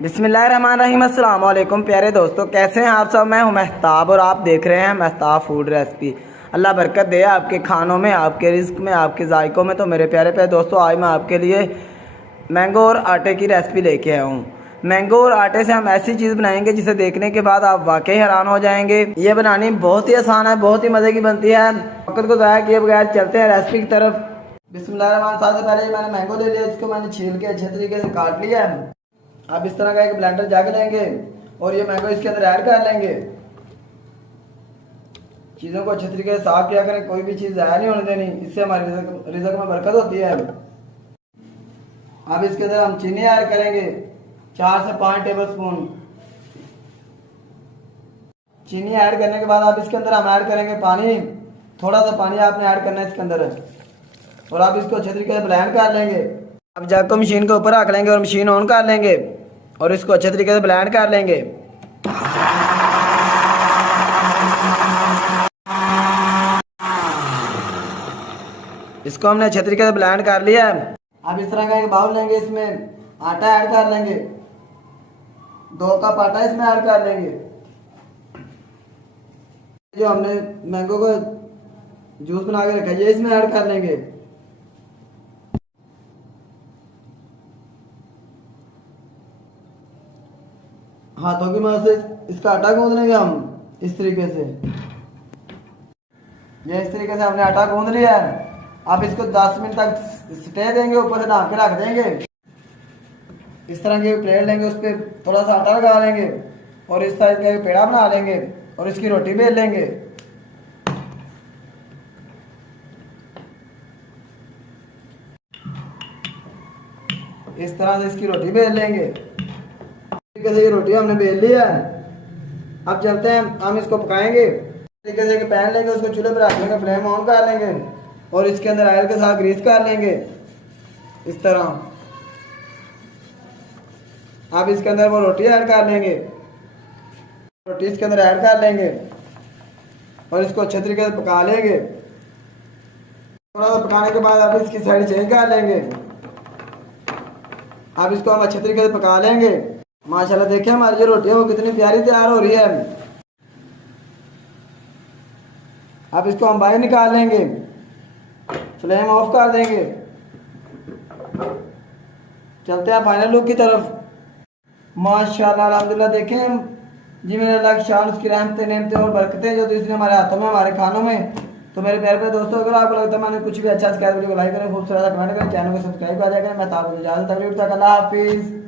बिस्मिल्लाहिर्रहमानिर्रहीम। अस्सलाम वालेकुम प्यारे दोस्तों, कैसे हैं आप सब। मैं हूं महताब और आप देख रहे हैं महताब फूड रेसिपी। अल्लाह बरकत दे आपके खानों में, आपके रिस्क में, आपके जायकों में। तो मेरे प्यारे प्यारे दोस्तों, आज मैं आपके लिए मैंगो और आटे की रेसिपी लेके आया हूँ। मैंगो और आटे से हम ऐसी चीज़ बनाएंगे जिसे देखने के बाद आप वाकई हैरान हो जाएंगे। ये बनानी बहुत ही आसान है, बहुत ही मज़े की बनती है। वक्त को ज़ाया किए बगैर चलते हैं रेसिपी की तरफ। बिस्मिल्लाह। सबसे पहले मैंने मैंगो ले लिया, इसको मैंने छील के अच्छे तरीके से काट लिया है। आप इस तरह का एक ब्लेंडर जग लेंगे और ये मैंगो इसके अंदर ऐड कर लेंगे। चीज़ों को अच्छे तरीके से साफ किया करें, कोई भी चीज़ ज़ाया नहीं होने देनी, इससे हमारे रिज़्क में बरकत होती है। अब इसके अंदर हम चीनी ऐड करेंगे 4 से 5 टेबल स्पून। चीनी ऐड करने के बाद अब इसके अंदर हम ऐड करेंगे पानी। थोड़ा सा पानी आपने ऐड करना है इसके अंदर और आप इसको अच्छे तरीके से ब्लेंड कर लेंगे। अब जग को मशीन के ऊपर रख लेंगे और मशीन ऑन कर लेंगे और इसको अच्छे तरीके से ब्लेंड कर लेंगे। इसको हमने अच्छे तरीके से ब्लेंड कर लिया है। अब इस तरह का एक बाउल लेंगे, इसमें आटा ऐड कर लेंगे। 2 कप आटा इसमें ऐड कर लेंगे। जो हमने मैंगो को जूस बना के रखा है इसमें ऐड कर लेंगे। हाथों की मदद से इसका आटा गूंद लेंगे हम इस तरीके से। ये इस तरीके से हमने आटा गूंद लिया है। अब इसको 10 मिनट तक स्टे देंगे, ऊपर से ढक के रख देंगे। इस तरह की प्लेट लेंगे, उस पर थोड़ा सा आटा लगा लेंगे और इस साइज का एक पेड़ा बना लेंगे और इसकी रोटी बेल लेंगे। इस तरह से इसकी रोटी बेल लेंगे। तरीके से ये रोटी हमने बेल लिया है। अब चलते हैं हम इसको पकाएंगे। तरीके से पैन लेंगे, उसको चूल्हे पर रख लेंगे, फ्लेम ऑन कर लेंगे और इसके अंदर ऑयल के साथ ग्रीस कर लेंगे इस तरह। अब इसके अंदर वो रोटी ऐड कर लेंगे, रोटी इसके अंदर ऐड कर लेंगे और इसको अच्छे तरीके से पका लेंगे। थोड़ा सा पकाने के बाद अब इसकी साइड चेंज कर लेंगे। अब इसको हम अच्छे तरीके से पका लेंगे। माशाल्लाह देखिए हमारी जो रोटी है वो कितनी प्यारी तैयार हो रही है। अब इसको हम बाहर निकाल लेंगे, फ्लेम ऑफ कर देंगे। चलते हैं फाइनल लुक की तरफ। माशाल्लाह अल्हम्दुलिल्लाह देखें जी, मेरे अल्लाह की शान, उसकी रहमतें, नेमतें और बरकतें जो इसने हमारे हाथों में, हमारे खानों में। तो मेरे प्यारे प्यारे दोस्तों, अगर आपको लगता है मैंने कुछ भी अच्छा सिखाया, वीडियो को लाइक करें, खूबसूरत कमेंट करें, चैनल को सब्सक्राइब कर दिया करें। मैं ताबूत इजाज़त, अगली वीडियो तक अल्लाह हाफिज़।